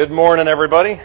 Good morning, everybody.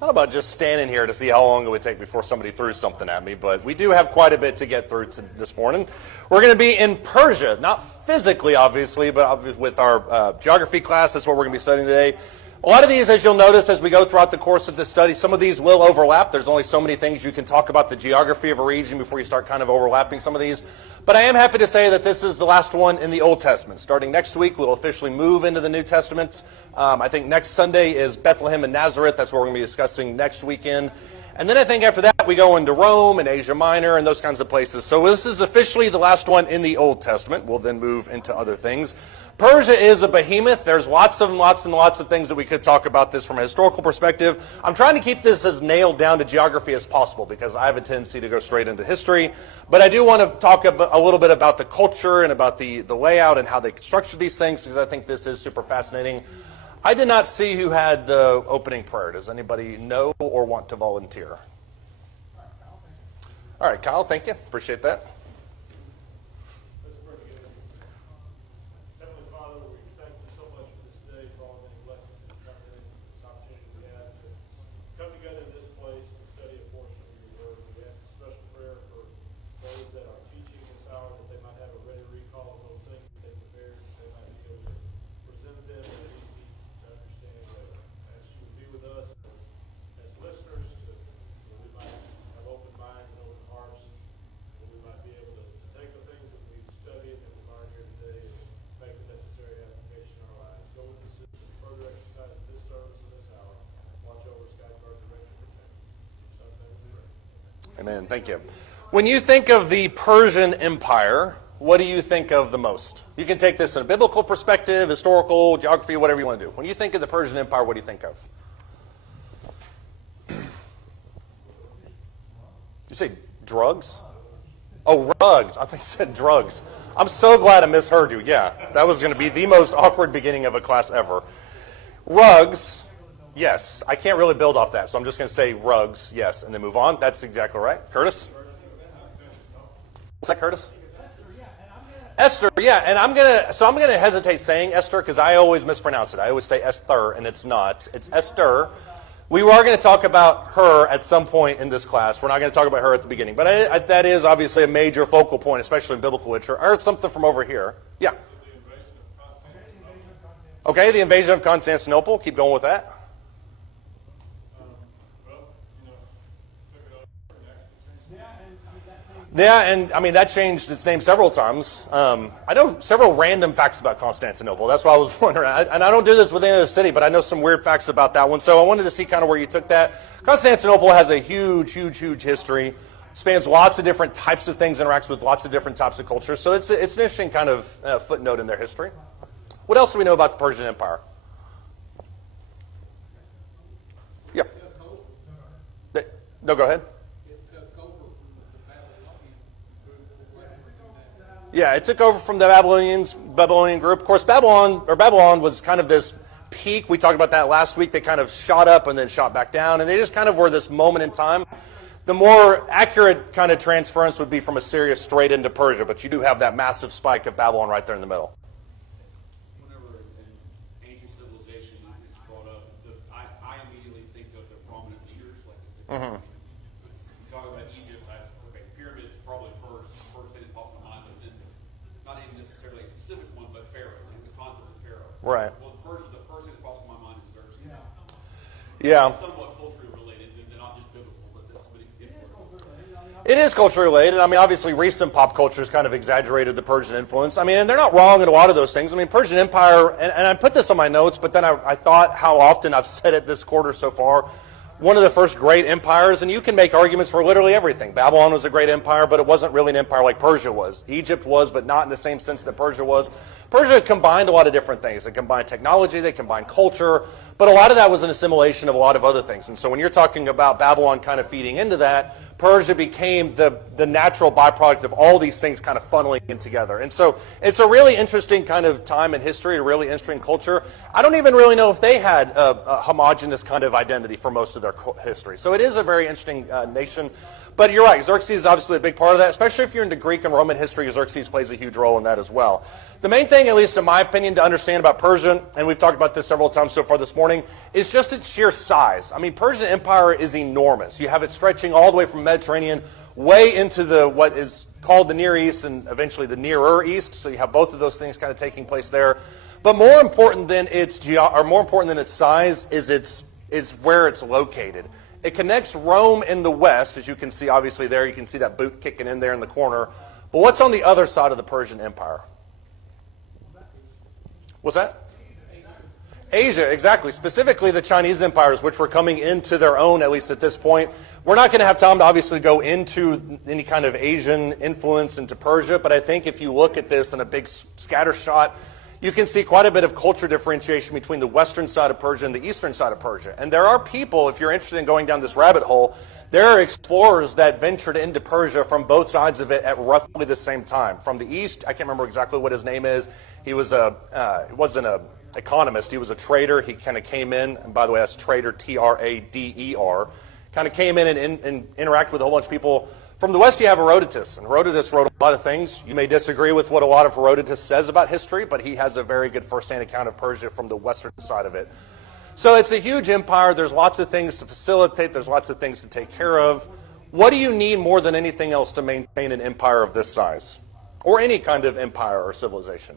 Thought about just standing here to see how long it would take before somebody threw something at me, but we do have quite a bit to get through this morning. We're going to be in Persia, not physically, obviously, but with our geography class. That's what we're going to be studying today. A lot of these, as you'll notice as we go throughout the course of this study, some of these will overlap. There's only so many things you can talk about the geography of a region before you start kind of overlapping some of these. But I am happy to say that this is the last one in the Old Testament. Starting next week, we'll officially move into the New Testament. I think next Sunday is Bethlehem and Nazareth. That's what we're going to be discussing next weekend. And then I think after that, we go into Rome and Asia Minor and those kinds of places. So this is officially the last one in the Old Testament. We'll then move into other things. Persia is a behemoth. There's lots and lots of things that we could talk about this from a historical perspective. I'm trying to keep this as nailed down to geography as possible because I have a tendency to go straight into history. But I do want to talk a little bit about the culture and about the layout and how they structure these things because I think this is super fascinating. I did not see who had the opening prayer. Does anybody know or want to volunteer? All right, Kyle, thank you. Appreciate that. Amen. Thank you. When you think of the Persian Empire, what do you think of the most? You can take this in a biblical perspective, historical, geography, whatever you want to do. When you think of the Persian Empire, what do you think of? You say drugs? Oh, rugs. I think you said drugs. I'm so glad I misheard you. Yeah, that was going to be the most awkward beginning of a class ever. Rugs. Yes, I can't really build off that, so I'm just going to say rugs, yes, and then move on. That's exactly right. Curtis? What's that, Curtis? Esther, yeah, and I'm going to hesitate saying Esther because I always mispronounce it. I always say Esther, and it's not. It's Esther. We are going to talk about her at some point in this class. We're not going to talk about her at the beginning, but that is obviously a major focal point, especially in biblical literature. I heard something from over here. Yeah. Okay, the invasion of Constantinople. Keep going with that. Yeah, and I mean, that changed its name several times. I know several random facts about Constantinople. That's why I was wondering. And I don't do this with any other city, but I know some weird facts about that one. So I wanted to see kind of where you took that. Constantinople has a huge history. Spans lots of different types of things, interacts with lots of different types of cultures. So it's an interesting kind of footnote in their history. What else do we know about the Persian Empire? Yeah. No, go ahead. Yeah, it took over from the Babylonian group. Of course, Babylon was kind of this peak. We talked about that last week. They kind of shot up and then shot back down, and they just kind of were this moment in time. The more accurate kind of transference would be from Assyria straight into Persia, but you do have that massive spike of Babylon right there in the middle. Whenever an ancient civilization is brought up, I immediately think of the prominent leaders, like Mm-hmm. you talk about Egypt. Pyramids probably first thing that popped in my mind, but then not even necessarily a specific one, but Pharaoh, like the concept of Pharaoh. Right. Well, the first thing that popped in my mind is Xerxes. Yeah. It's somewhat culturally related, and not just biblical, but that's what it's getting. It is culturally related. I mean, obviously, recent pop culture has kind of exaggerated the Persian influence. I mean, and they're not wrong in a lot of those things. I mean, Persian Empire, and I put this on my notes, but then I thought how often I've said it this quarter so far. One of the first great empires, and you can make arguments for literally everything. Babylon was a great empire, but it wasn't really an empire like Persia was. Egypt was, but not in the same sense that Persia was. Persia combined a lot of different things. They combined technology, they combined culture, but a lot of that was an assimilation of a lot of other things. And so when you're talking about Babylon kind of feeding into that, Persia became the natural byproduct of all these things kind of funneling in together. And so it's a really interesting kind of time in history, a really interesting culture. I don't even really know if they had a homogenous kind of identity for most of their history. So it is a very interesting nation. But you're right, Xerxes is obviously a big part of that, especially if you're into Greek and Roman history. Xerxes plays a huge role in that as well. The main thing, at least in my opinion, to understand about Persia, and we've talked about this several times so far this morning, is just its sheer size. I mean, Persian Empire is enormous. You have it stretching all the way from Mediterranean way into what is called the Near East and eventually the Nearer East. So you have both of those things kind of taking place there. But more important than its size is where it's located. It connects Rome in the west, as you can see obviously there. You can see that boot kicking in there in the corner. But what's on the other side of the Persian Empire? What's that? Asia, exactly. Specifically the Chinese empires, which were coming into their own, at least at this point. We're not going to have time to obviously go into any kind of Asian influence into Persia, but I think if you look at this in a big scatter shot, you can see quite a bit of culture differentiation between the western side of Persia and the eastern side of Persia. And there are people, if you're interested in going down this rabbit hole, there are explorers that ventured into Persia from both sides of it at roughly the same time. From the east, I can't remember exactly what his name is. He was wasn't an economist, he was a trader. He kind of came in, and by the way, that's trader, Trader, kind of came in and interacted with a whole bunch of people. From the west, you have Herodotus, and Herodotus wrote a lot of things. You may disagree with what a lot of Herodotus says about history, but he has a very good first-hand account of Persia from the western side of it. So it's a huge empire. There's lots of things to facilitate. There's lots of things to take care of. What do you need more than anything else to maintain an empire of this size? Or any kind of empire or civilization?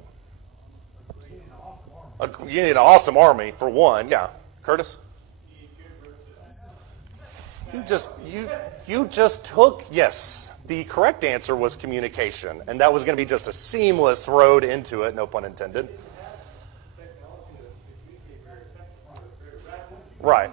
You need an awesome army, for one. Yeah. Curtis? You just took, yes, the correct answer was communication, and that was going to be just a seamless road into it, no pun intended. Right.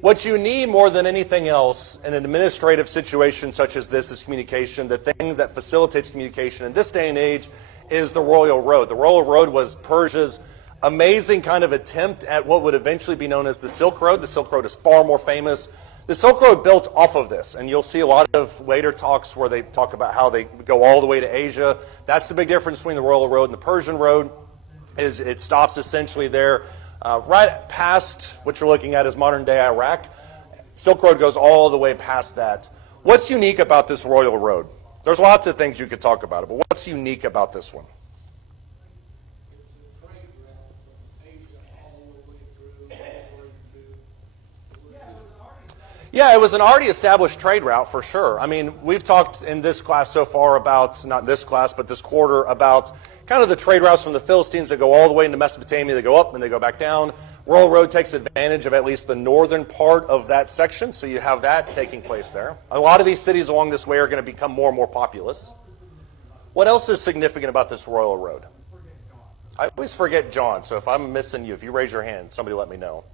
What you need more than anything else in an administrative situation such as this is communication. The thing that facilitates communication in this day and age is the Royal Road. The Royal Road was Persia's amazing kind of attempt at what would eventually be known as the Silk Road. The Silk Road is far more famous. The Silk Road built off of this, and you'll see a lot of later talks where they talk about how they go all the way to Asia. That's the big difference between the Royal Road and the Persian Road, is it stops essentially there right past what you're looking at is modern-day Iraq. Silk Road goes all the way past that. What's unique about this Royal Road? There's lots of things you could talk about it, but what's unique about this one? Yeah, it was an already established trade route for sure. I mean, we've talked in this class so far about, not this class, but this quarter, about kind of the trade routes from the Philistines that go all the way into Mesopotamia. They go up and they go back down. Royal Road takes advantage of at least the northern part of that section, so you have that taking place there. A lot of these cities along this way are going to become more and more populous. What else is significant about this Royal Road? I always forget John, so if I'm missing you, if you raise your hand, somebody let me know.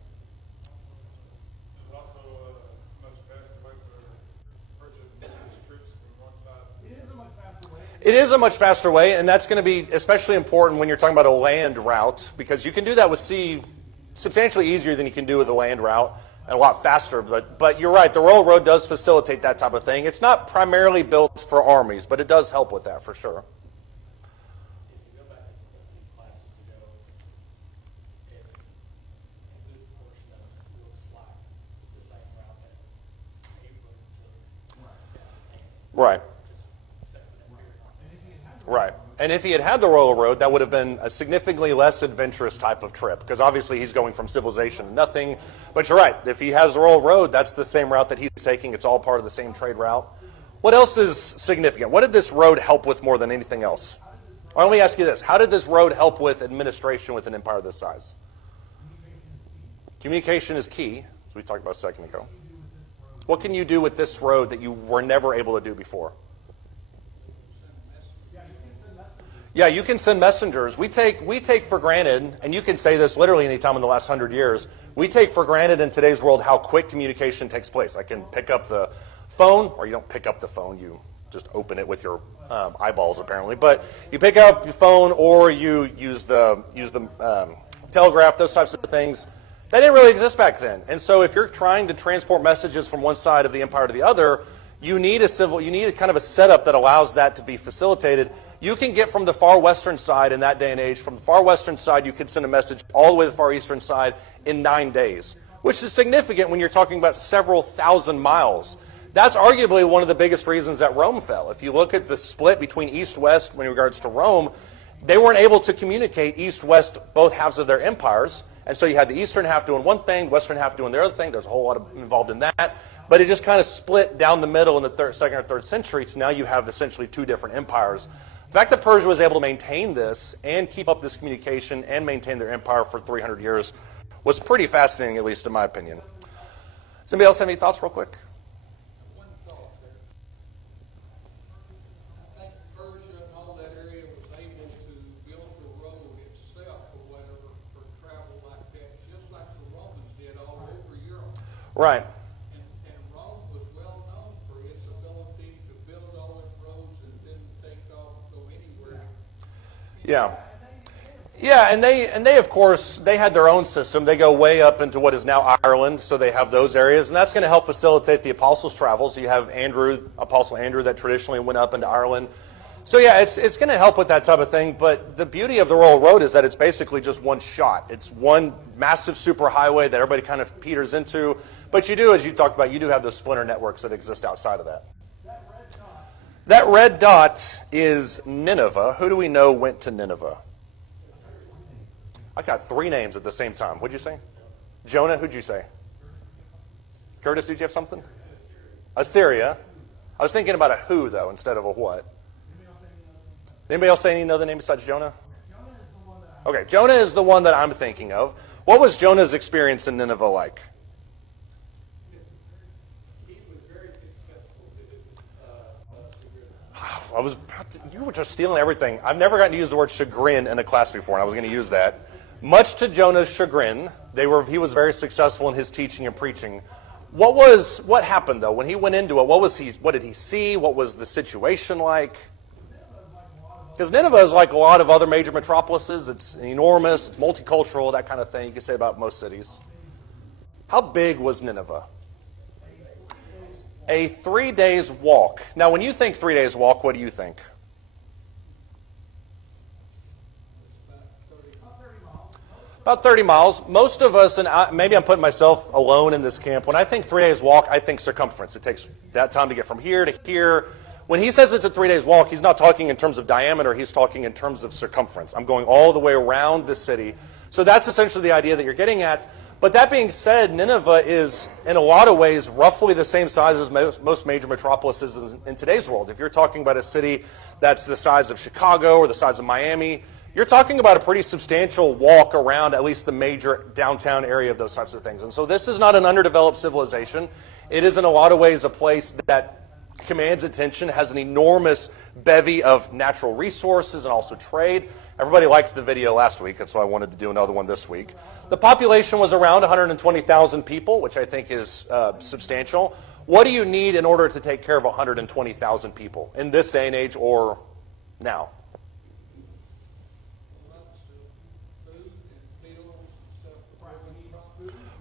It is a much faster way, and that's going to be especially important when you're talking about a land route, because you can do that with sea substantially easier than you can do with a land route, and a lot faster. But you're right, the Royal Road does facilitate that type of thing. It's not primarily built for armies, but it does help with that for sure. Right. Right. And if he had had the Royal Road, that would have been a significantly less adventurous type of trip, because obviously he's going from civilization to nothing. But you're right. If he has the Royal Road, that's the same route that he's taking. It's all part of the same trade route. What else is significant? What did this road help with more than anything else? Or let me ask you this. How did this road help with administration with an empire this size? Communication is key, as we talked about a second ago. What can you do with this road that you were never able to do before? Yeah, you can send messengers. We take for granted, and you can say this literally any time in the last 100 years, we take for granted in today's world how quick communication takes place. I can pick up the phone, or you don't pick up the phone, you just open it with your eyeballs apparently, but you pick up your phone or you use the telegraph, those types of things. That didn't really exist back then. And so if you're trying to transport messages from one side of the empire to the other, you need a kind of a setup that allows that to be facilitated. You can get from the far western side in that day and age, from the far western side, you could send a message all the way to the far eastern side in 9 days, which is significant when you're talking about several thousand miles. That's arguably one of the biggest reasons that Rome fell. If you look at the split between East-West in regards to Rome, they weren't able to communicate East-West, both halves of their empires. And so you had the eastern half doing one thing, the western half doing the other thing. There's a whole lot involved in that. But it just kind of split down the middle in the second or third century. So now you have essentially two different empires. The fact that Persia was able to maintain this and keep up this communication and maintain their empire for 300 years was pretty fascinating, at least in my opinion. Does anybody else have any thoughts real quick? One thought there. I think Persia and all that area was able to build the road itself or whatever for travel like that, just like the Romans did all over Europe. Right. And Rome was well known for its ability to build all its roads and then take off, go anywhere. Yeah. Yeah, and they of course, they had their own system. They go way up into what is now Ireland, so they have those areas, and that's going to help facilitate the apostles' travels. So you have Apostle Andrew, that traditionally went up into Ireland. So yeah, it's going to help with that type of thing, but the beauty of the Royal Road is that it's basically just one shot. It's one massive superhighway that everybody kind of peters into, but you do, as you talked about, you do have those splinter networks that exist outside of that. That red dot is Nineveh. Who do we know went to Nineveh? I got three names at the same time. What'd you say? Jonah, who'd you say? Curtis, did you have something? Assyria. I was thinking about a who, though, instead of a what. Anybody else say any other name besides Jonah? Okay, Jonah is the one that I'm thinking of. What was Jonah's experience in Nineveh like? You were just stealing everything. I've never gotten to use the word chagrin in a class before, and I was going to use that. Much to Jonah's chagrin, he was very successful in his teaching and preaching. What happened though when he went into it? What did he see? What was the situation like? Because Nineveh is like a lot of other major metropolises. It's enormous. It's multicultural. That kind of thing you can say about most cities. How big was Nineveh? A 3 days walk. Now, when you think 3 days walk, what do you think? About 30 miles. Most of us, and maybe I'm putting myself alone in this camp, when I think 3 days walk, I think circumference. It takes that time to get from here to here. When he says it's a 3 days walk, he's not talking in terms of diameter, he's talking in terms of circumference. I'm going all the way around the city. So that's essentially the idea that you're getting at. But that being said, Nineveh is, in a lot of ways, roughly the same size as most major metropolises in today's world. If you're talking about a city that's the size of Chicago or the size of Miami, you're talking about a pretty substantial walk around at least the major downtown area of those types of things. And so this is not an underdeveloped civilization. It is in a lot of ways a place that commands attention, has an enormous bevy of natural resources and also trade. Everybody liked the video last week, and so I wanted to do another one this week. The population was around 120,000 people, which I think is substantial. What do you need in order to take care of 120,000 people in this day and age or now?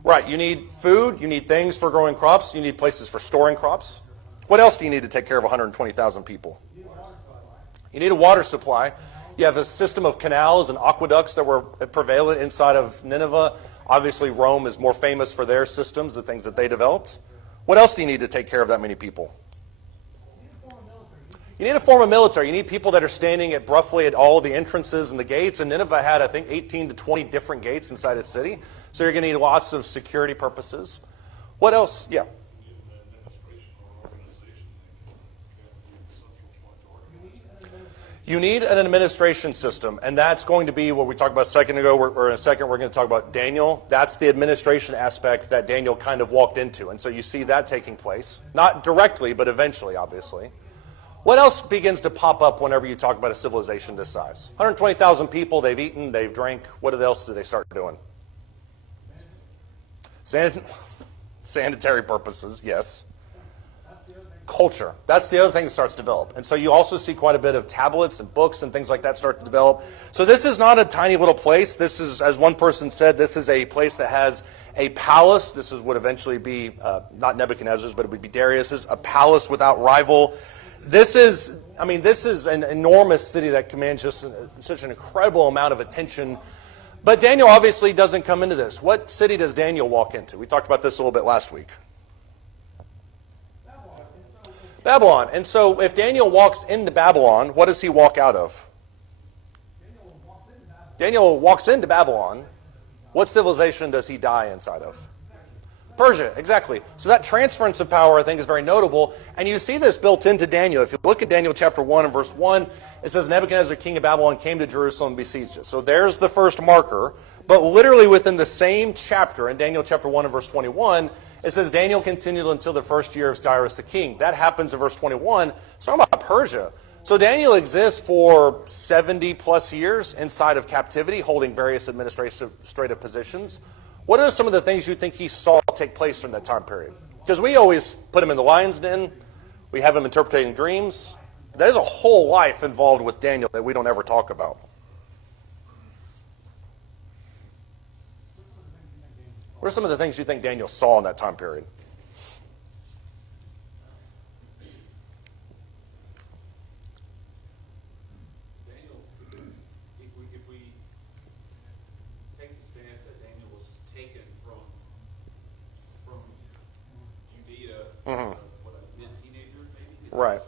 Right, you need food, you need things for growing crops, you need places for storing crops. What else do you need to take care of 120,000 people? You need a water supply. You have a system of canals and aqueducts that were prevalent inside of Nineveh. Obviously, Rome is more famous for their systems, the things that they developed. What else do you need to take care of that many people? You need a form of military. You need people that are standing at roughly at all the entrances and the gates. And Nineveh had, I think, 18 to 20 different gates inside its city. So you're going to need lots of security purposes. What else? Yeah. You need an administration system, and that's going to be what we talked about a second ago, or in a second we're going to talk about Daniel. That's the administration aspect that Daniel kind of walked into, and so you see that taking place. Not directly, but eventually, obviously. What else begins to pop up whenever you talk about a civilization this size? 120,000 people, they've eaten, they've drank. What else do they start doing? Sanitary purposes, yes. Culture. That's the other thing that starts to develop. And so you also see quite a bit of tablets and books and things like that start to develop. So this is not a tiny little place. This is, as one person said, this is a place that has a palace. This is would eventually be, not Nebuchadnezzar's, but it would be Darius's, a palace without rival. This is an enormous city that commands just such an incredible amount of attention. But Daniel obviously doesn't come into this. What city does Daniel walk into? We talked about this a little bit last week. Babylon. And so if Daniel walks into Babylon, what does he walk out of? Daniel walks into Babylon. What civilization does he die inside of? Persia, exactly. So that transference of power, I think, is very notable. And you see this built into Daniel. If you look at Daniel chapter 1 and verse 1, it says, Nebuchadnezzar, king of Babylon, came to Jerusalem and besieged it. So there's the first marker. But literally within the same chapter, in Daniel chapter 1 and verse 21, it says, Daniel continued until the first year of Cyrus the king. That happens in verse 21. It's talking about Persia. So Daniel exists for 70 plus years inside of captivity, holding various administrative positions. What are some of the things you think he saw take place during that time period? Because we always put him in the lion's den. We have him interpreting dreams. There's a whole life involved with Daniel that we don't ever talk about. What are some of the things you think Daniel saw in that time period? Daniel, if we take the stance that Daniel was taken from Judea, what, a mid-teenager maybe? Right.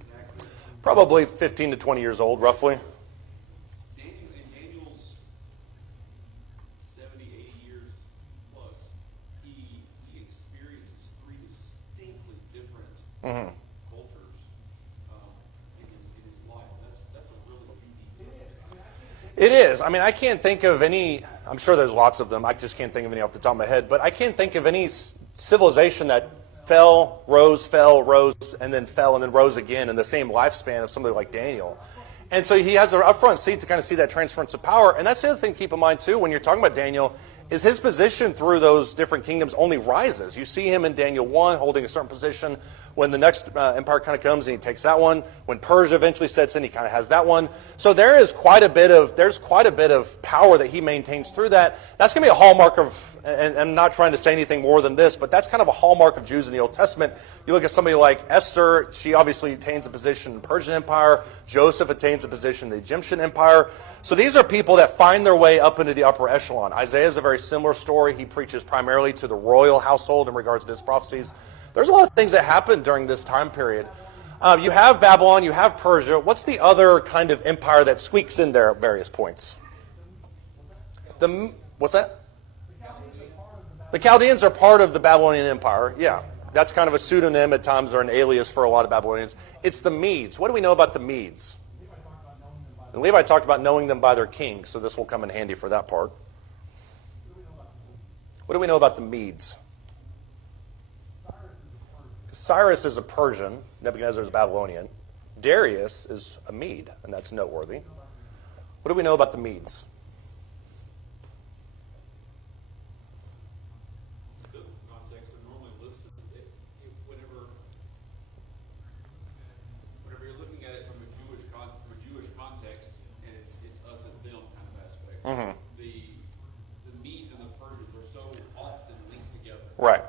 Exactly. Probably 15 to 20 years old, roughly. Daniel's 70, 80 years plus, he experiences three distinctly different cultures in his life. That's a really unique thing. It is. I mean, I can't think of any, I'm sure there's lots of them. I just can't think of any off the top of my head. But I can't think of any civilization that fell, rose, and then rose again in the same lifespan of somebody like Daniel. And so he has an upfront seat to kind of see that transference of power. And that's the other thing to keep in mind, too, when you're talking about Daniel, is his position through those different kingdoms only rises. You see him in Daniel 1 holding a certain position. When the next empire kind of comes and he takes that one. When Persia eventually sets in, he kind of has that one. So there's quite a bit of power that he maintains through that. That's going to be a hallmark of, and I'm not trying to say anything more than this, but that's kind of a hallmark of Jews in the Old Testament. You look at somebody like Esther, she obviously attains a position in the Persian Empire. Joseph attains a position in the Egyptian Empire. So these are people that find their way up into the upper echelon. Isaiah is a very similar story. He preaches primarily to the royal household in regards to his prophecies. There's a lot of things that happened during this time period. You have Babylon, you have Persia. What's the other kind of empire that squeaks in there at various points? What's that? The Chaldeans are part of the Babylonian Empire. Yeah, that's kind of a pseudonym at times, or an alias for a lot of Babylonians. It's the Medes. What do we know about the Medes? And Levi talked about knowing them by their king, so this will come in handy for that part. What do we know about the Medes? Cyrus is a Persian, Nebuchadnezzar is a Babylonian. Darius is a Mede, and that's noteworthy. What do we know about the Medes? The context are normally listed whenever you're looking at it from a Jewish context, and it's us and them kind of aspect. The Medes and the Persians are so often linked together. Right.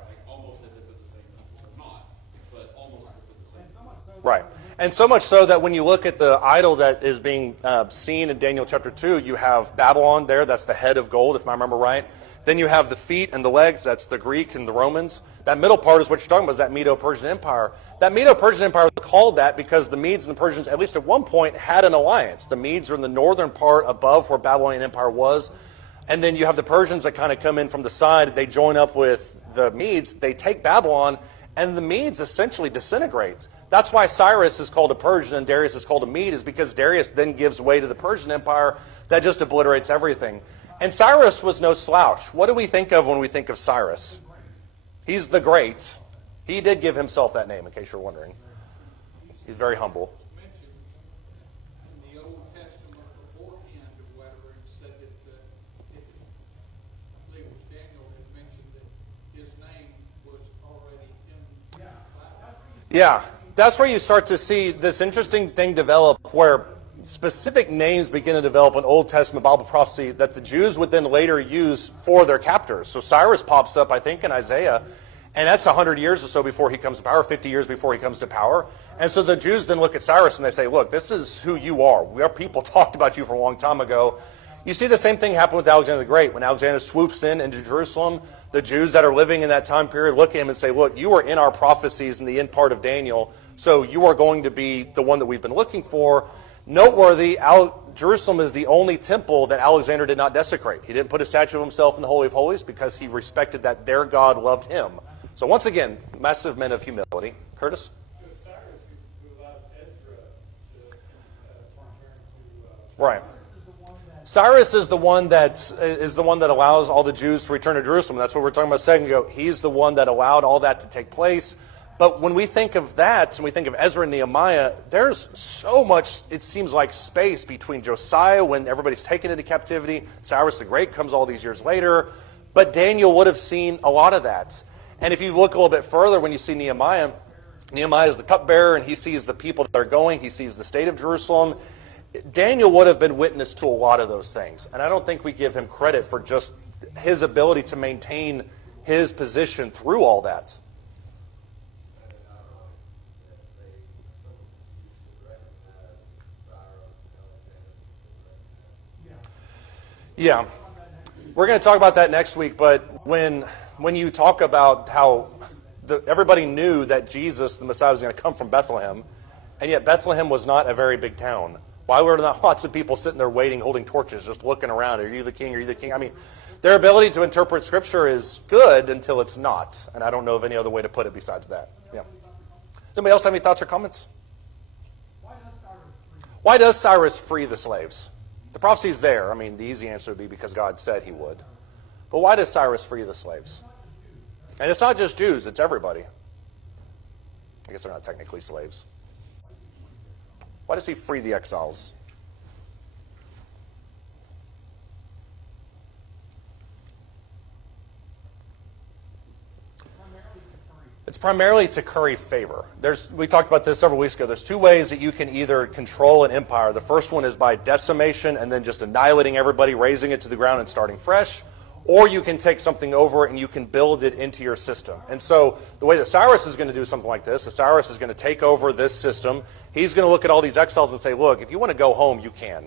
Right. And so much so that when you look at the idol that is being seen in Daniel chapter 2, you have Babylon there, that's the head of gold, if I remember right. Then you have the feet and the legs, that's the Greek and the Romans. That middle part is what you're talking about, is that Medo-Persian Empire. That Medo-Persian Empire was called that because the Medes and the Persians, at least at one point, had an alliance. The Medes are in the northern part above where Babylonian Empire was. And then you have the Persians that kind of come in from the side. They join up with the Medes. They take Babylon, and the Medes essentially disintegrate. That's why Cyrus is called a Persian and Darius is called a Mede, is because Darius then gives way to the Persian Empire that just obliterates everything. And Cyrus was no slouch. What do we think of when we think of Cyrus? He's the Great. He did give himself that name, in case you're wondering. He's very humble. Mentioned in the Old Testament beforehand or whatever, it said that I believe it was Daniel had mentioned that his name was already in the Bible. Yeah. That's where you start to see this interesting thing develop where specific names begin to develop in Old Testament Bible prophecy that the Jews would then later use for their captors. So Cyrus pops up, I think, in Isaiah, and that's 100 years or so before he comes to power, 50 years before he comes to power. And so the Jews then look at Cyrus and they say, look, this is who you are. Our people talked about you for a long time ago. You see the same thing happen with Alexander the Great. When Alexander swoops in into Jerusalem, the Jews that are living in that time period look at him and say, look, you were in our prophecies in the end part of Daniel So you are going to be the one that we've been looking for. Noteworthy, Jerusalem is the only temple that Alexander did not desecrate. He didn't put a statue of himself in the Holy of Holies because he respected that their God loved him. So once again, massive men of humility. Curtis? Right. Cyrus is the one that allows all the Jews to return to Jerusalem. That's what we were talking about a second ago. He's the one that allowed all that to take place. But when we think of that, and we think of Ezra and Nehemiah, there's so much, it seems like, space between Josiah when everybody's taken into captivity, Cyrus the Great comes all these years later, but Daniel would have seen a lot of that. And if you look a little bit further, when you see Nehemiah, Nehemiah is the cupbearer, and he sees the people that are going, he sees the state of Jerusalem. Daniel would have been witness to a lot of those things, and I don't think we give him credit for just his ability to maintain his position through all that. Yeah, we're going to talk about that next week, but when you talk about how everybody knew that Jesus, the Messiah, was going to come from Bethlehem, and yet Bethlehem was not a very big town. Why were there not lots of people sitting there waiting, holding torches, just looking around? Are you the king? Are you the king? I mean, their ability to interpret Scripture is good until it's not, and I don't know of any other way to put it besides that. Yeah. Does anybody else have any thoughts or comments? Why does Cyrus free the slaves? The prophecy is there. I mean, the easy answer would be because God said he would. But why does Cyrus free the slaves? And it's not just Jews, it's everybody. I guess they're not technically slaves. Why does he free the exiles? It's primarily to curry favor. We talked about this several weeks ago. There's two ways that you can either control an empire. The first one is by decimation and then just annihilating everybody, razing it to the ground and starting fresh. Or you can take something over and you can build it into your system. And so the way that Cyrus is going to do something like this is Cyrus is going to take over this system. He's going to look at all these exiles and say, look, if you want to go home, you can.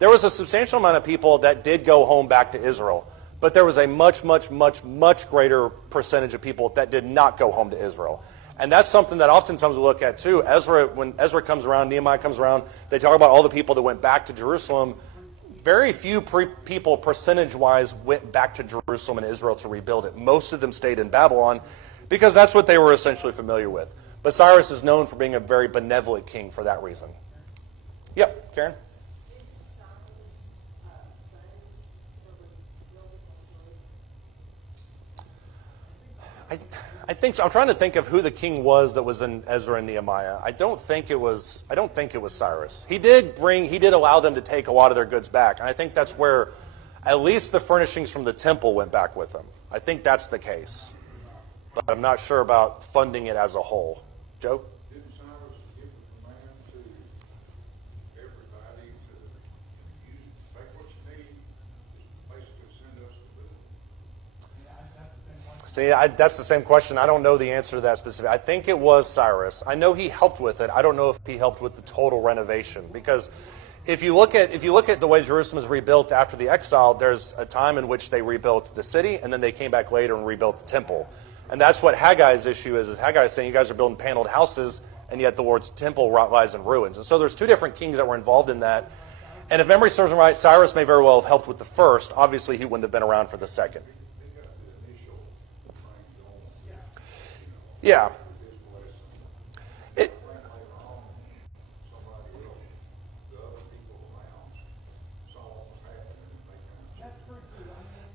There was a substantial amount of people that did go home back to Israel. But there was a much, much, much, much greater percentage of people that did not go home to Israel. And that's something that oftentimes we look at too. When Ezra comes around, Nehemiah comes around, they talk about all the people that went back to Jerusalem. Very few people percentage-wise went back to Jerusalem and Israel to rebuild it. Most of them stayed in Babylon because that's what they were essentially familiar with. But Cyrus is known for being a very benevolent king for that reason. Yep, Karen? I think so. I'm trying to think of who the king was that was in Ezra and Nehemiah. I don't think it was Cyrus. He did allow them to take a lot of their goods back, and I think that's where at least the furnishings from the temple went back with them. I think that's the case, but I'm not sure about funding it as a whole. Joe? Didn't Cyrus give a command to everybody to use, take what you need, just basically send us the bill? See, that's the same question. I don't know the answer to that specific. I think it was Cyrus. I know he helped with it. I don't know if he helped with the total renovation, because if you look at the way Jerusalem is rebuilt after the exile, there's a time in which they rebuilt the city, and then they came back later and rebuilt the temple. And that's what Haggai's issue is Haggai is saying you guys are building paneled houses, and yet the Lord's temple lies in ruins. And so there's two different kings that were involved in that. And if memory serves me right, Cyrus may very well have helped with the first. Obviously, he wouldn't have been around for the second. Yeah.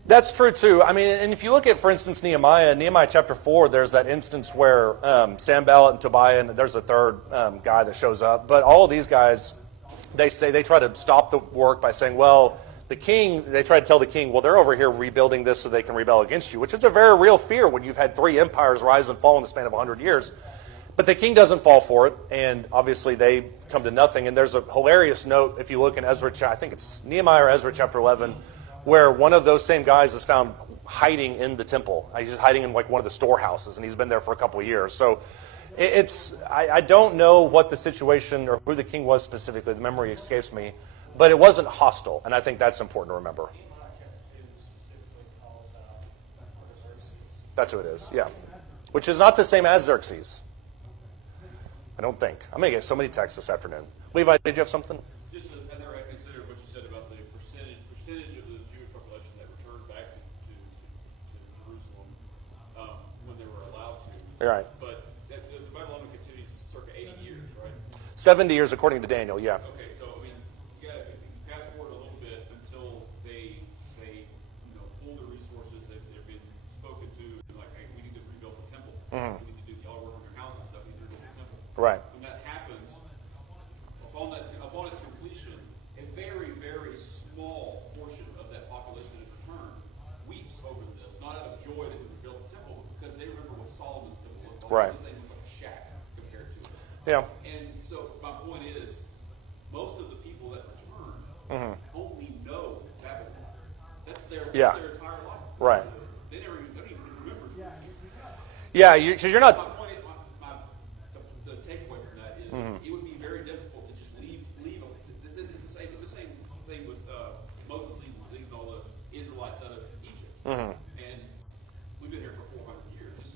That's true too. I mean, and if you look at, for instance, Nehemiah chapter 4, there's that instance where Sanballat and Tobiah, and there's a third guy that shows up. But all of these guys, they try to stop the work by saying, well, they try to tell the king, well, they're over here rebuilding this so they can rebel against you, which is a very real fear when you've had three empires rise and fall in the span of 100 years. But the king doesn't fall for it, and obviously they come to nothing. And there's a hilarious note, if you look in Ezra, I think it's Nehemiah or Ezra chapter 11, where one of those same guys is found hiding in the temple. He's just hiding in like one of the storehouses, and he's been there for a couple of years. So I don't know what the situation or who the king was specifically. The memory escapes me. But it wasn't hostile, and I think that's important to remember. That's who it is, yeah. Which is not the same as Xerxes. I don't think. I'm going to get so many texts this afternoon. Levi, did you have something? Just I never had considered what you said about the percentage of the Jewish population that returned back to Jerusalem when they were allowed to. You're right. But the Babylonian captivity is circa 80 years, right? 70 years according to Daniel, yeah. Okay, so I mean, you got to fast forward a little bit until they pull their resources. They've been spoken to, and like, hey, we need to rebuild the temple. We need to do y'all work on your house and stuff. We need to rebuild the temple. Right. When that happens, upon its completion, a very, very small portion of that population that is returned weeps over this, not out of joy that we rebuilt the temple, but because they remember what Solomon's temple looked like. Right. This thing looked like a shack compared to it. Yeah. And so my point is, most of the people that return only know Babylon. That's their entire life. Right. They don't even remember Jerusalem. Yeah, because you're My not... point is, the takeaway from that is, it would be very difficult to just leave. It's the same thing with Moses leaving all the Israelites out of Egypt. And we've been here for 400 years. This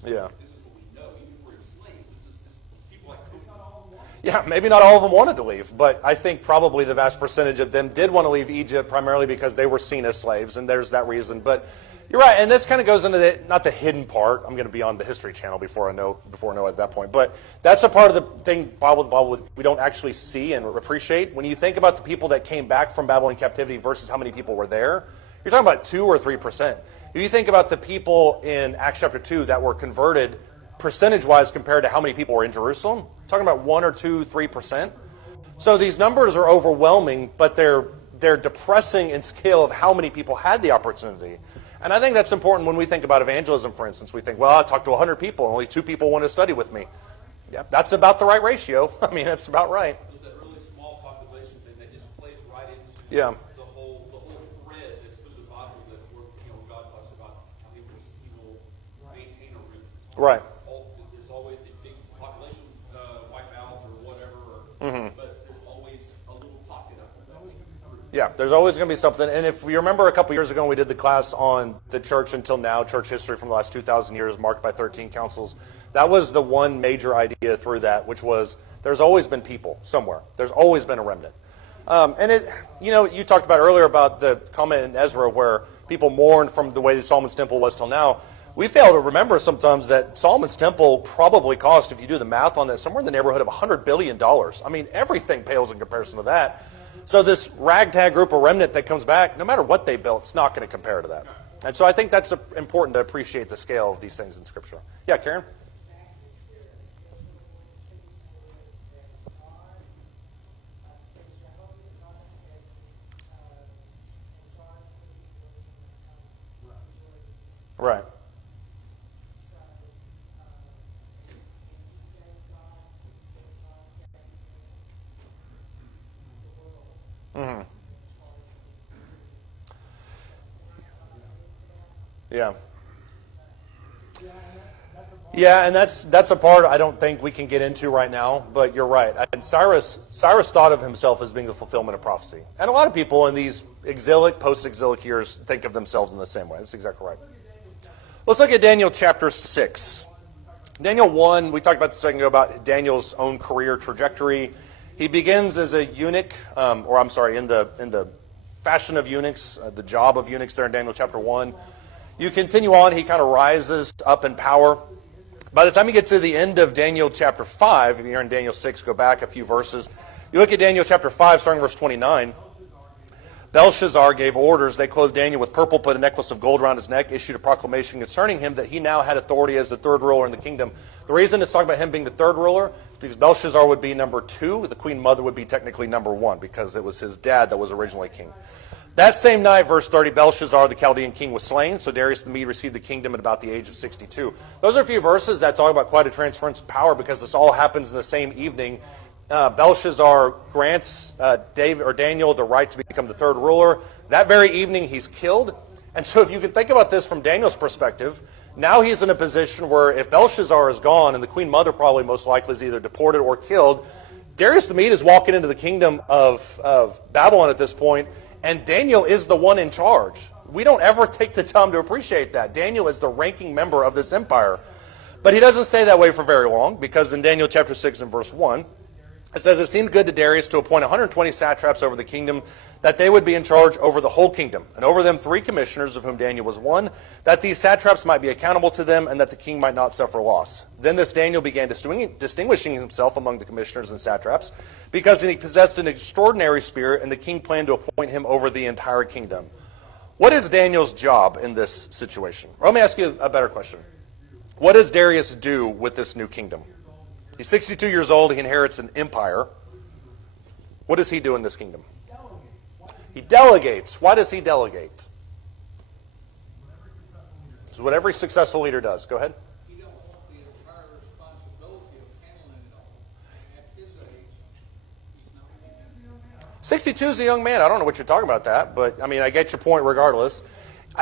is what we know. Even if we're enslaved, this people like Yeah, maybe not all of them wanted to leave, but I think probably the vast percentage of them did want to leave Egypt primarily because they were seen as slaves, and there's that reason. But you're right, and this kind of goes into not the hidden part. I'm going to be on the History Channel before I know at that point. But that's a part of the thing Bible we don't actually see and appreciate. When you think about the people that came back from Babylonian captivity versus how many people were there, you're talking about 2 or 3%. If you think about the people in Acts chapter 2 that were converted percentage-wise compared to how many people were in Jerusalem, talking about 1 or 2, 3%. So these numbers are overwhelming, but they're depressing in scale of how many people had the opportunity. And I think that's important when we think about evangelism, for instance. We think, well, I talked to 100 people, and only 2 people want to study with me. Yeah, that's about the right ratio. I mean, that's about right. There's that really small population thing that just plays right into Yeah. the whole thread that's through the Bible that God talks about how he will maintain a remnant. Right. There's always these big population wipeouts or whatever, but there's always a little pocket of it. Yeah, there's always going to be something. And if you remember a couple years ago when we did the class on the church until now, church history from the last 2,000 years marked by 13 councils, that was the one major idea through that, which was there's always been people somewhere. There's always been a remnant. And it, you talked about earlier about the comment in Ezra where people mourned from the way that Solomon's temple was till now. We fail to remember sometimes that Solomon's temple probably cost, if you do the math on that, somewhere in the neighborhood of $100 billion. I mean, everything pales in comparison to that. So this ragtag group of remnant that comes back, no matter what they built, it's not going to compare to that. And so I think that's important to appreciate the scale of these things in Scripture. Yeah, Karen? Right. Mm-hmm. Yeah. Yeah, and that's a part I don't think we can get into right now, but you're right. And Cyrus thought of himself as being the fulfillment of prophecy. And a lot of people in these exilic, post-exilic years think of themselves in the same way. That's exactly right. Let's look at Daniel chapter 6. Daniel 1, we talked about this a second ago about Daniel's own career trajectory. He begins as a eunuch, in the fashion of eunuchs, the job of eunuchs there in Daniel chapter 1. You continue on, he kind of rises up in power. By the time you get to the end of Daniel chapter 5, if you're in Daniel 6, go back a few verses. You look at Daniel chapter 5, starting verse 29. Belshazzar gave orders. They clothed Daniel with purple, put a necklace of gold around his neck, issued a proclamation concerning him that he now had authority as the third ruler in the kingdom. The reason it's talking about him being the third ruler, because Belshazzar would be number 2, the queen mother would be technically number 1, because it was his dad that was originally king. That same night, verse 30, Belshazzar, the Chaldean king, was slain, so Darius the Mede received the kingdom at about the age of 62. Those are a few verses that talk about quite a transference of power, because this all happens in the same evening. Belshazzar grants Daniel the right to become the third ruler. That very evening, he's killed. And so if you can think about this from Daniel's perspective, now he's in a position where if Belshazzar is gone, and the queen mother probably most likely is either deported or killed, Darius the Mede is walking into the kingdom of Babylon at this point, and Daniel is the one in charge. We don't ever take the time to appreciate that. Daniel is the ranking member of this empire. But he doesn't stay that way for very long, because in Daniel chapter 6 and verse 1, it says, it seemed good to Darius to appoint 120 satraps over the kingdom, that they would be in charge over the whole kingdom, and over them 3 commissioners, of whom Daniel was one, that these satraps might be accountable to them, and that the king might not suffer loss. Then this Daniel began distinguishing himself among the commissioners and satraps, because he possessed an extraordinary spirit, and the king planned to appoint him over the entire kingdom. What is Daniel's job in this situation? Or let me ask you a better question. What does Darius do with this new kingdom? He's 62 years old. He inherits an empire. What does he do in this kingdom? He delegates. Why does he delegate? This is what every successful leader does. Go ahead. He don't want the entire responsibility of handling it all. And at his age, he's not. 62 is a young man. I don't know what you're talking about that, but I mean, I get your point regardless.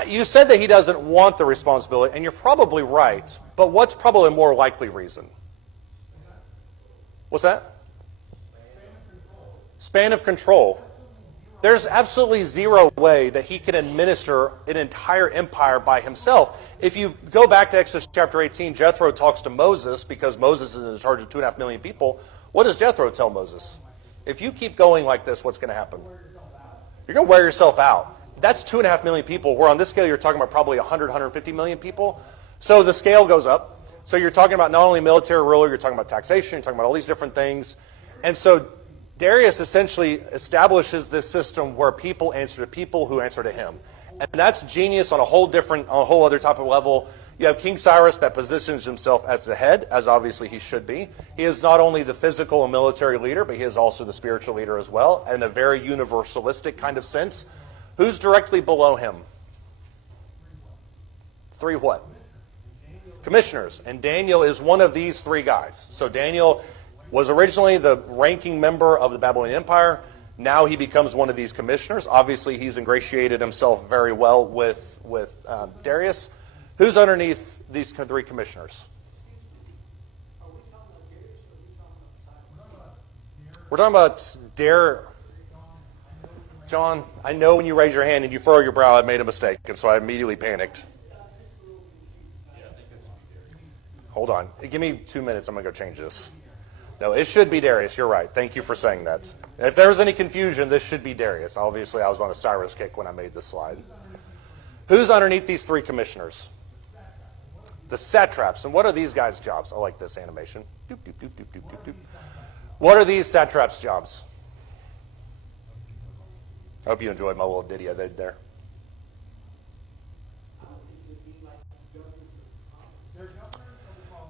You said that he doesn't want the responsibility, and you're probably right. But what's probably a more likely reason? What's that? Span of control. There's absolutely zero way that he can administer an entire empire by himself. If you go back to Exodus chapter 18, Jethro talks to Moses because Moses is in charge of 2.5 million people. What does Jethro tell Moses? If you keep going like this, what's going to happen? You're going to wear yourself out. That's 2.5 million people, where on this scale you're talking about probably 100, 150 million people. So the scale goes up. So you're talking about not only military ruler, you're talking about taxation, you're talking about all these different things. And so Darius essentially establishes this system where people answer to people who answer to him. And that's genius on a whole other type of level. You have King Cyrus that positions himself as the head, as obviously he should be. He is not only the physical and military leader, but he is also the spiritual leader as well, in a very universalistic kind of sense. Who's directly below him? 3 what? Commissioners. And Daniel is one of these 3 guys. So Daniel was originally the ranking member of the Babylonian Empire. Now he becomes one of these commissioners. Obviously, he's ingratiated himself very well with Darius. Who's underneath these 3 commissioners? We're talking about John, I know when you raise your hand and you furrow your brow, I made a mistake, and so I immediately panicked. Hold on. Give me 2 minutes. I'm going to go change this. No, it should be Darius. You're right. Thank you for saying that. If there was any confusion, this should be Darius. Obviously, I was on a Cyrus kick when I made this slide. Who's underneath these 3 commissioners? The satraps. And what are these guys' jobs? I like this animation. Doop, doop, doop, doop, doop, doop, doop. What are these satraps' jobs? I hope you enjoyed my little ditty I did there.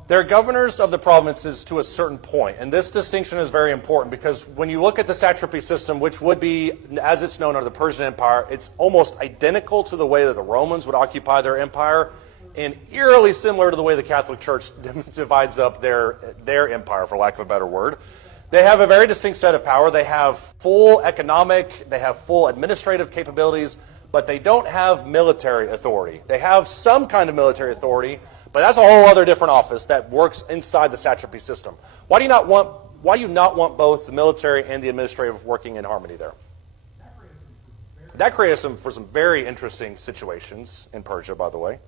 They're governors of the provinces to a certain point, and this distinction is very important because when you look at the satrapy system, which would be, as it's known under the Persian Empire, it's almost identical to the way that the Romans would occupy their empire, and eerily similar to the way the Catholic Church divides up their empire, for lack of a better word. They have a very distinct set of power. They have full economic, they have full administrative capabilities, but they don't have military authority. They have some kind of military authority, but that's a whole other different office that works inside the satrapy system. Why do you not want both the military and the administrative working in harmony there? That creates some very interesting situations in Persia, by the way.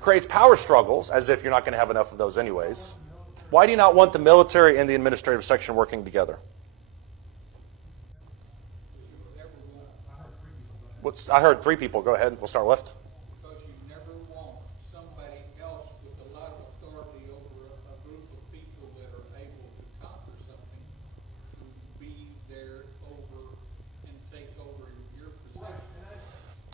Creates power struggles, as if you're not going to have enough of those anyways. Why do you not want the military and the administrative section working together? I heard 3 people. Go ahead. We'll start left. Because you never want somebody else with a lot of authority over a group of people that are able to conquer something to be there over and take over your position.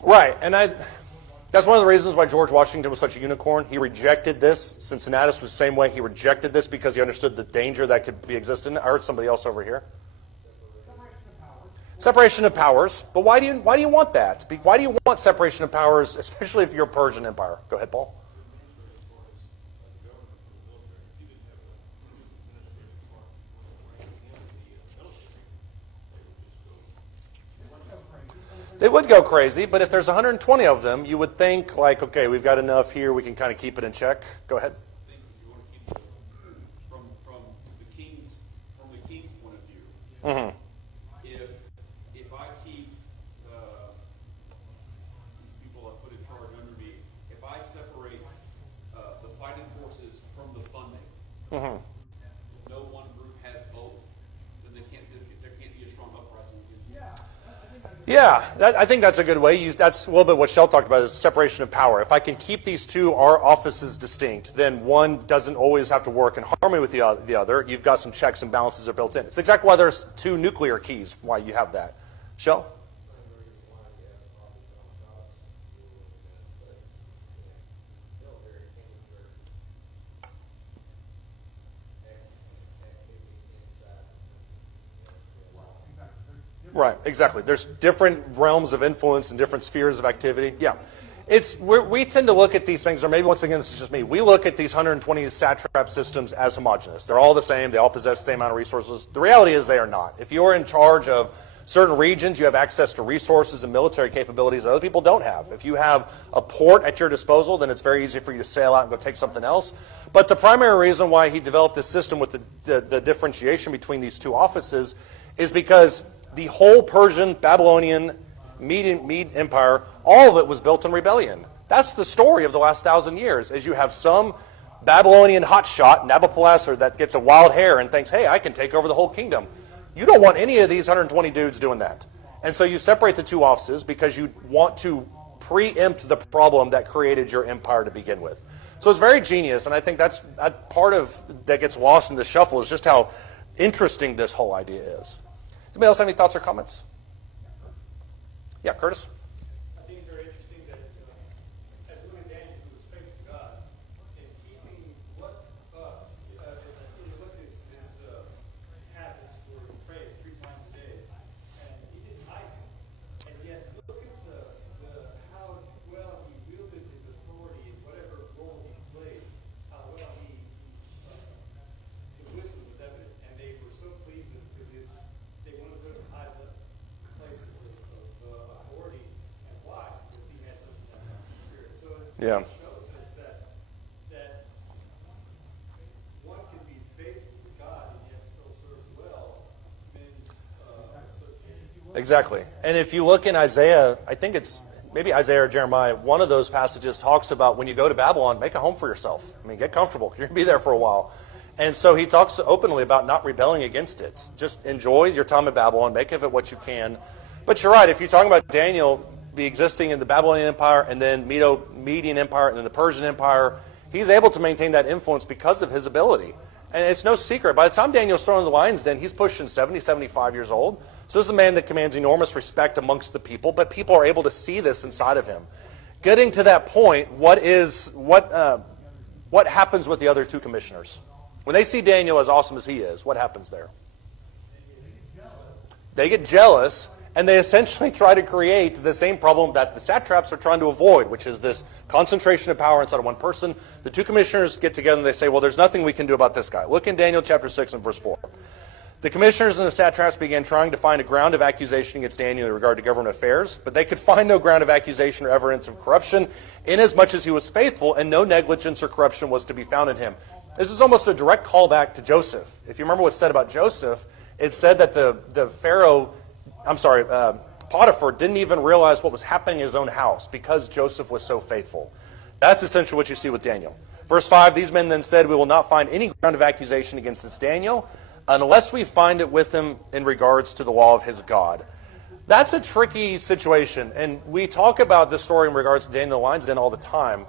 Right, and that's one of the reasons why George Washington was such a unicorn. He rejected this. Cincinnatus was the same way. He rejected this because he understood the danger that could be existing. I heard somebody else over here. Separation of powers. But why do you want that? Why do you want separation of powers, especially if you're a Persian empire? Go ahead, Paul. They would go crazy, but if there's 120 of them, you would think, like, okay, we've got enough here, we can kind of keep it in check. Go ahead. I think if you want to keep it from the king's point of view, Mm-hmm. if I keep these people I put in charge under me, if I separate Yeah, I think that's a good way. That's a little bit what Shell talked about, is separation of power. If I can keep these two offices distinct, then one doesn't always have to work in harmony with the other. You've got some checks and balances are built in. It's exactly why there's two nuclear keys, why you have that. Shell? Right, exactly. There's different realms of influence and different spheres of activity. Yeah. We tend to look at these things, or maybe once again, this is just me. We look at these 120 satrap systems as homogenous. They're all the same. They all possess the same amount of resources. The reality is they are not. If you're in charge of certain regions, you have access to resources and military capabilities that other people don't have. If you have a port at your disposal, then it's very easy for you to sail out and go take something else. But the primary reason why he developed this system with the differentiation between these two offices is because the whole Persian, Babylonian, Mede Empire, all of it was built in rebellion. That's the story of the last 1,000 years, is you have some Babylonian hotshot, Nabopolassar, that gets a wild hair and thinks, hey, I can take over the whole kingdom. You don't want any of these 120 dudes doing that. And so you separate the two offices because you want to preempt the problem that created your empire to begin with. So it's very genius, and I think that's part of that gets lost in the shuffle, is just how interesting this whole idea is. Anybody else have any thoughts or comments? Yeah, Curtis? I think it's very interesting that as William Daniel, who was faithful to God, in keeping what you look at his habits were praying 3 times a day, and he didn't hide them. And yet, look at how well he wielded his authority in whatever role he played, how well his wisdom was evident, and they were so pleased with his. They wanted to put him high places of authority, and why? Because he had such a spirit. So it shows us that one can be faithful to God and yet still serve well men's association. Exactly. And if you look in Isaiah, I think it's maybe Isaiah or Jeremiah, one of those passages talks about when you go to Babylon, make a home for yourself. I mean, get comfortable. You're going to be there for a while. And so he talks openly about not rebelling against it. Just enjoy your time in Babylon, make of it what you can. But you're right, if you're talking about Daniel be existing in the Babylonian Empire and then Median Empire and then the Persian Empire, he's able to maintain that influence because of his ability. And it's no secret. By the time Daniel's thrown in the lion's den, he's pushing 70, 75 years old. So this is a man that commands enormous respect amongst the people, but people are able to see this inside of him. Getting to that point, what happens with the other two commissioners? When they see Daniel as awesome as he is, what happens there? They get jealous, and they essentially try to create the same problem that the satraps are trying to avoid, which is this concentration of power inside of one person. The two commissioners get together and they say, well, there's nothing we can do about this guy. Look in Daniel chapter 6 and verse 4. The commissioners and the satraps began trying to find a ground of accusation against Daniel in regard to government affairs, but they could find no ground of accusation or evidence of corruption, inasmuch as he was faithful and no negligence or corruption was to be found in him. This is almost a direct callback to Joseph. If you remember what's said about Joseph, it said that Potiphar didn't even realize what was happening in his own house because Joseph was so faithful. That's essentially what you see with Daniel. Verse 5, these men then said, we will not find any ground of accusation against this Daniel unless we find it with him in regards to the law of his God. That's a tricky situation, and we talk about this story in regards to Daniel the lion's den all the time.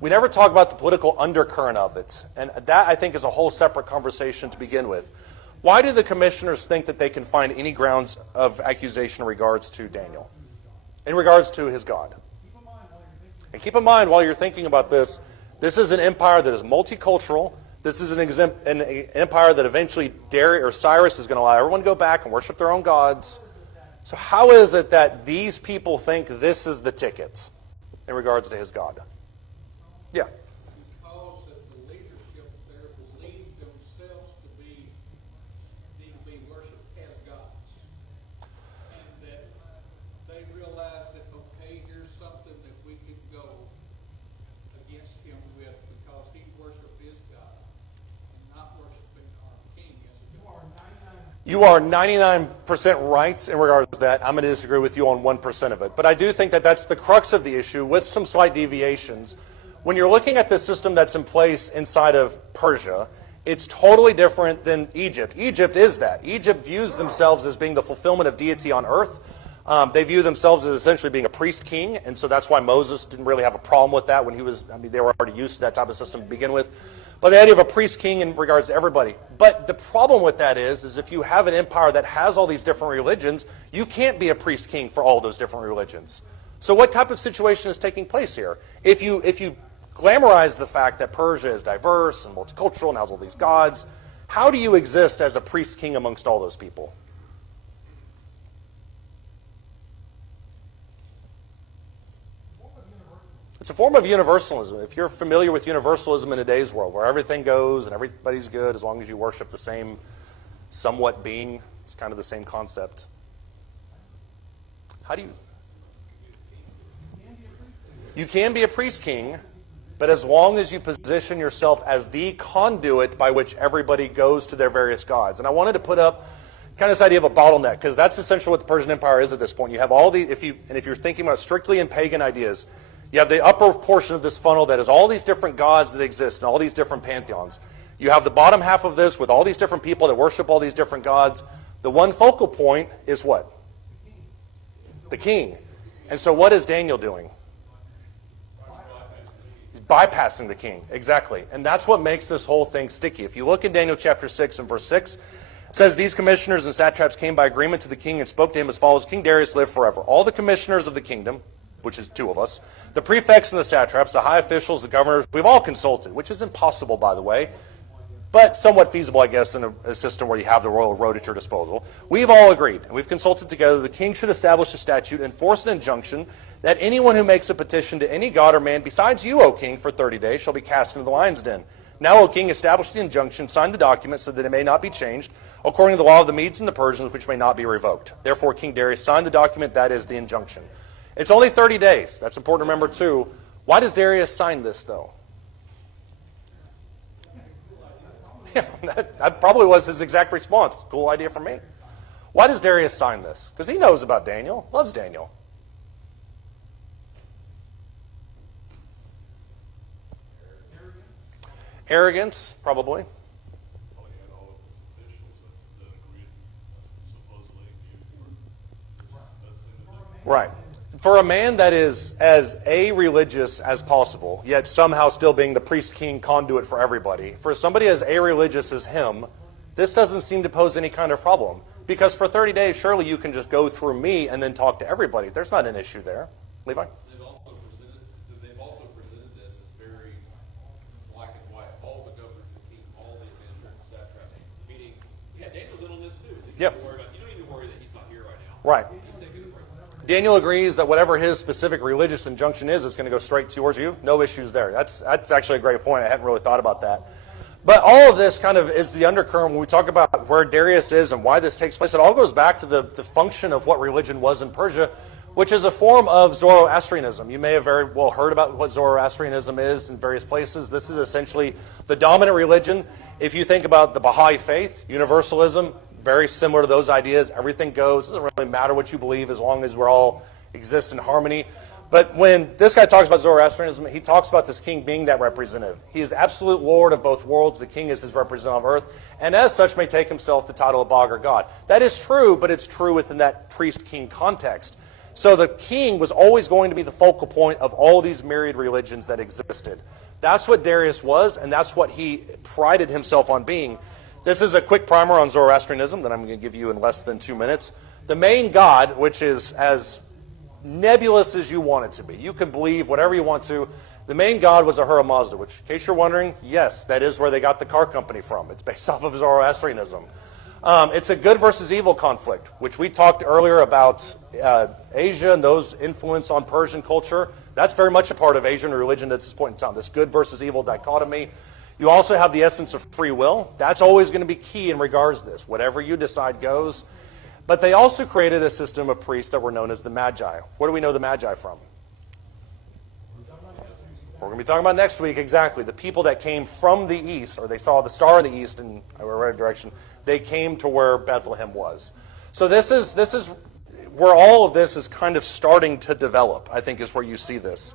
We never talk about the political undercurrent of it, and that, I think, is a whole separate conversation to begin with. Why do the commissioners think that they can find any grounds of accusation in regards to Daniel, in regards to his God? And keep in mind, while you're thinking about this, this is an empire that is multicultural. This is an empire that eventually Cyrus is going to allow everyone to go back and worship their own gods. So how is it that these people think this is the ticket in regards to his God? Yeah. Because that the leadership there believed themselves to be worshipped as gods. And that they realized that, okay, here's something that we could go against him with because he worshiped his God and not worshiping our king as a God. You are 99% right in regards to that. I'm going to disagree with you on 1% of it. But I do think that that's the crux of the issue with some slight deviations. When you're looking at the system that's in place inside of Persia, it's totally different than Egypt. Egypt is that. Egypt views themselves as being the fulfillment of deity on earth. They view themselves as essentially being a priest king, and so that's why Moses didn't really have a problem with that when he was, they were already used to that type of system to begin with. But the idea of a priest king in regards to everybody. But the problem with that is if you have an empire that has all these different religions, you can't be a priest king for all those different religions. So what type of situation is taking place here? If you glamorize the fact that Persia is diverse and multicultural and has all these gods, how do you exist as a priest king amongst all those people? It's a form of universalism. If you're familiar with universalism in today's world, where everything goes and everybody's good as long as you worship the same somewhat being, it's kind of the same concept. How do you... You can be a priest king, but as long as you position yourself as the conduit by which everybody goes to their various gods. And I wanted to put up kind of this idea of a bottleneck, because that's essentially what the Persian Empire is at this point. You have all the, if you're thinking about strictly in pagan ideas, you have the upper portion of this funnel that is all these different gods that exist and all these different pantheons. You have the bottom half of this with all these different people that worship all these different gods. The one focal point is what? The king. And so what is Daniel doing? He's bypassing the king. Exactly. And that's what makes this whole thing sticky. If you look in Daniel chapter 6 and verse 6, it says, these commissioners and satraps came by agreement to the king and spoke to him as follows: King Darius live forever. All the commissioners of the kingdom, which is 2 of us, the prefects and the satraps, the high officials, the governors, we've all consulted, which is impossible, by the way, but somewhat feasible, I guess, in a system where you have the royal road at your disposal. We've all agreed, and we've consulted together, the king should establish a statute and enforce an injunction that anyone who makes a petition to any god or man besides you, O king, for 30 days shall be cast into the lion's den. Now, O king, establish the injunction, sign the document so that it may not be changed, according to the law of the Medes and the Persians, which may not be revoked. Therefore, King Darius signed the document, that is the injunction. It's only 30 days. That's important to remember, too. Why does Darius sign this, though? Yeah, that probably was his exact response. Cool idea for me. Why does Darius sign this? Because he knows about Daniel, loves Daniel. Arrogance, probably. Right. For a man that is as a-religious as possible, yet somehow still being the priest-king conduit for everybody, for somebody as a-religious as him, this doesn't seem to pose any kind of problem. Because for 30 days, surely you can just go through me and then talk to everybody. There's not an issue there. Levi? They've also presented this as very black and white. All the governors of the king, all the administrators, satraps, meaning, yeah, Daniel's in on this too. So you Yep. don't need to worry that he's not here right now. Right. He's taking a break. Daniel agrees that whatever his specific religious injunction is, it's going to go straight towards you. No issues there. That's actually a great point. I hadn't really thought about that. But all of this kind of is the undercurrent when we talk about where Darius is and why this takes place. It all goes back to the function of what religion was in Persia, which is a form of Zoroastrianism. You may have very well heard about what Zoroastrianism is in various places. This is essentially the dominant religion. If you think about the Baha'i faith, universalism, very similar to those ideas. Everything goes. It doesn't really matter what you believe as long as we're all exist in harmony. But when this guy talks about Zoroastrianism, he talks about this king being that representative. He is absolute Lord of both worlds. The king is his representative of earth, and as such may take himself the title of Bog or God. That is true, but it's true within that priest-king context. So the king was always going to be the focal point of all these myriad religions that existed. That's what Darius was, and that's what he prided himself on being. This is a quick primer on Zoroastrianism that I'm going to give you in less than 2 minutes. The main god, which is as nebulous as you want it to be. You can believe whatever you want to. The main god was Ahura Mazda, which, in case you're wondering, yes, that is where they got the car company from. It's based off of Zoroastrianism. It's a good versus evil conflict, which we talked earlier about Asia and those influence on Persian culture. That's very much a part of Asian religion at this point in time, this good versus evil dichotomy. You also have the essence of free will. That's always going to be key in regards to this. Whatever you decide goes. But they also created a system of priests that were known as the Magi. Where do we know the Magi from? We're going to be talking about next week, exactly. The people that came from the east, or they saw the star in the east in a right direction, they came to where Bethlehem was. So this is where all of this is kind of starting to develop, I think is where you see this.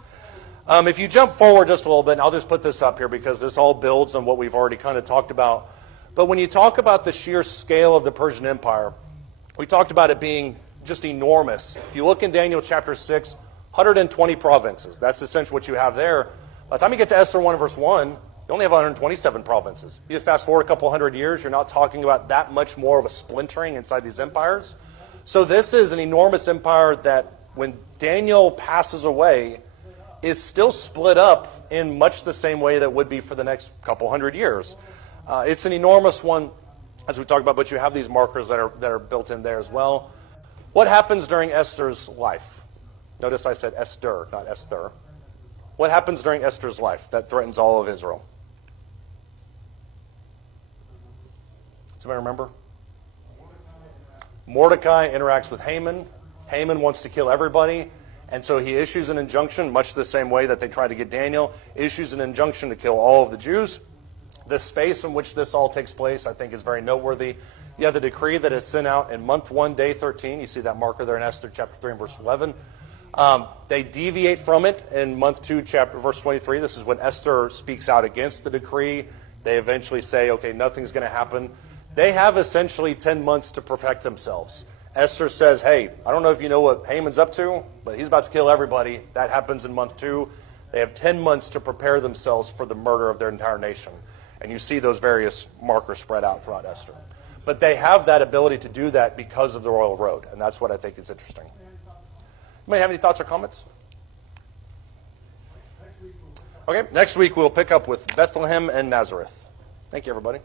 If you jump forward just a little bit, and I'll just put this up here because this all builds on what we've already kind of talked about. But when you talk about the sheer scale of the Persian Empire, we talked about it being just enormous. If you look in Daniel chapter 6, 120 provinces. That's essentially what you have there. By the time you get to Esther 1 verse 1, you only have 127 provinces. You fast forward a couple hundred years, you're not talking about that much more of a splintering inside these empires. So this is an enormous empire that when Daniel passes away is still split up in much the same way that would be for the next couple hundred years. It's an enormous one, as we talked about, but you have these markers that are built in there as well. What happens during Esther's life? Notice I said Esther, not Esther. What happens during Esther's life that threatens all of Israel? Somebody remember? Mordecai interacts with Haman. Haman wants to kill everybody, and so he issues an injunction, much the same way that they tried to get Daniel, issues an injunction to kill all of the Jews. The space in which this all takes place, I think, is very noteworthy. You have the decree that is sent out in month 1, day 13. You see that marker there in Esther chapter 3 and verse 11. They deviate from it in month 2, verse 23. This is when Esther speaks out against the decree. They eventually say, okay, nothing's going to happen. They have essentially 10 months to protect themselves. Esther says, hey, I don't know if you know what Haman's up to, but he's about to kill everybody. That happens in month 2. They have 10 months to prepare themselves for the murder of their entire nation. And you see those various markers spread out throughout Esther. But they have that ability to do that because of the royal road, and that's what I think is interesting. You may have any thoughts or comments? Okay, next week we'll pick up with Bethlehem and Nazareth. Thank you, everybody.